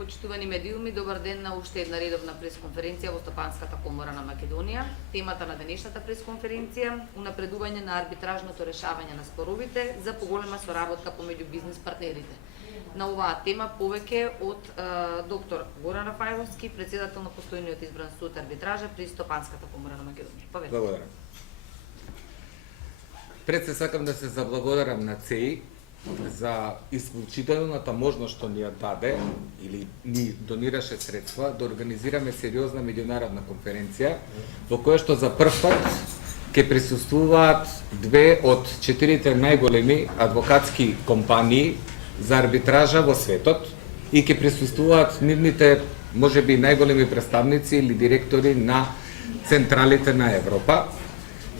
Почитувани медиуми, добар ден на уште една редовна пресконференција во Стопанската комора на Македонија. Темата на денешната пресконференција – унапредување на арбитражното решавање на споровите за поголема соработка помеѓу бизнис партнерите. На оваа тема повеќе од доктор Горан Рафајовски, председател на постојниот избран суд арбитража при Стопанската комора на Македонија. Благодарам. Пред се сакам да се заблагодарам на ЦЕИ за исклучителната можност што ни ја даде или ни донираше средства да организираме сериозна меѓународна конференција во која што за прв пат ќе присуствуваат две од 4 најголеми адвокатски компании за арбитража во светот и ќе присуствуваат нивните можеби најголеми представници или директори на централите на Европа,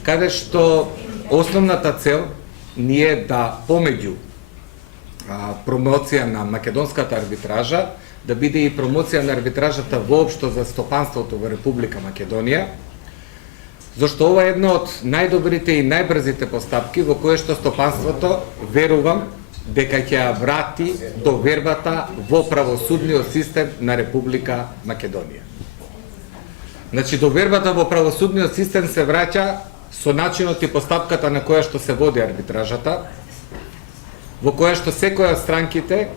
каде што основната цел ни е да помеѓу промоција на македонската арбитража, да биде и промоција на арбитражата воопшто за стопанството во Република Македонија, зашто ова е една од најдобрите и најбрзите постапки во која што стопанството, верувам, дека ќе ја врати довербата во правосудниот систем на Република Македонија. Значи, довербата во правосудниот систем се враќа со начинот и постапката на која што се води арбитражата, во која што секоја од странките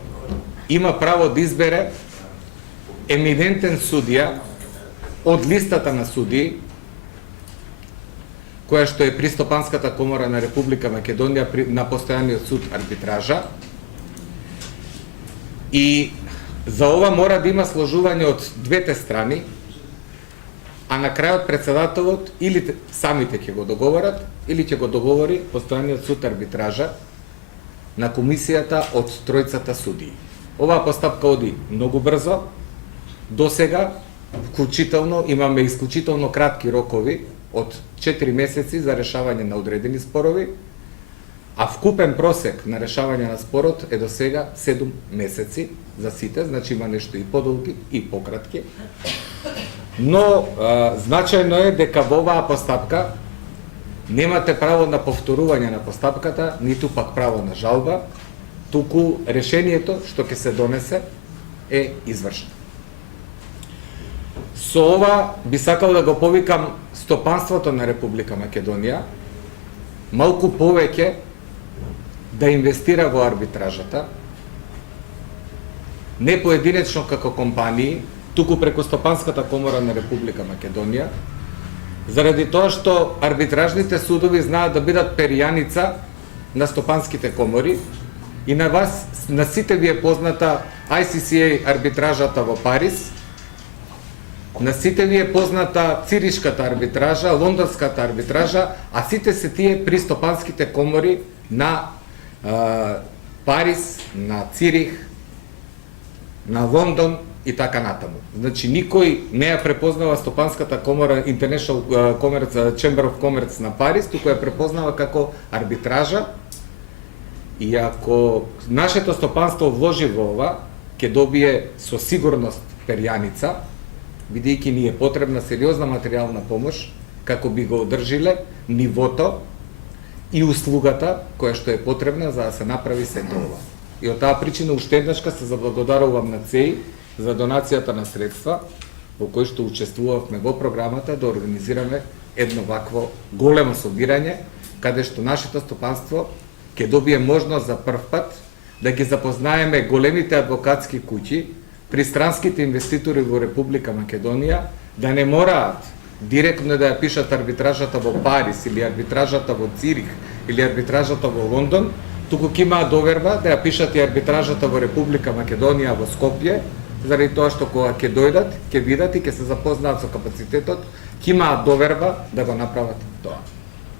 има право да избере еминентен судија од листата на судии, која што е при Стопанската комора на Република Македонија на постојаниот суд арбитража. И за ова мора да има сложување од двете страни, а на крајот председателот или самите ќе го договорат, или ќе го договори постојаниот суд арбитража на комисијата од тројцата судии. Оваа постапка оди многу брзо. До сега, вклучително, имаме исклучително кратки рокови од 4 месеци за решавање на одредени спорови, а вкупен просек на решавање на спорот е до сега 7 месеци за сите, значи има нешто и подолги и пократки. Но значајно е дека во оваа постапка немате право на повторување на постапката, ниту пак право на жалба, туку решението што ќе се донесе е извршено. Со ова би сакал да го повикам стопанството на Република Македонија малку повеќе да инвестира во арбитражата, не поединечно како компании, туку преку Стопанската комора на Република Македонија, заради тоа што арбитражните судови знаат да бидат перијаница на стопанските комори и на вас, на сите ви е позната ICCA арбитражата во Париз, на сите ви е позната Циришката арбитража, Лондонската арбитража, а сите се тие при стопанските комори на Париз, на Цирих, на Лондон и така натаму. Значи, никој не ја препознава Стопанската комора, International Chamber of Commerce на Париз, туку ја препознава како арбитража. И ако нашето стопанство вложи во ова, ќе добие со сигурност перјаница, бидејќи ни е потребна сериозна материјална помош, како би го одржиле нивото и услугата која што е потребна за да се направи сето ова. И од таа причина уште еднашка се заблагодарувам на ЦЕИ за донацијата на средства во кој што учествувавме во програмата да организираме едно вакво големо собирање, каде што нашето стопанство ќе добие можност за прв пат да ги запознаеме големите адвокатски куќи, пристранските инвеститори во Република Македонија, да не мораат директно да ја пишат арбитражата во Париз или арбитражата во Цирих или арбитражата во Лондон, туку ќе имаат доверба да ја пишат и арбитражата во Република Македонија во Скопје, заради тоа што кога ќе дојдат, ќе видат и ќе се запознаат со капацитетот, ќе имаат доверба да го направат тоа.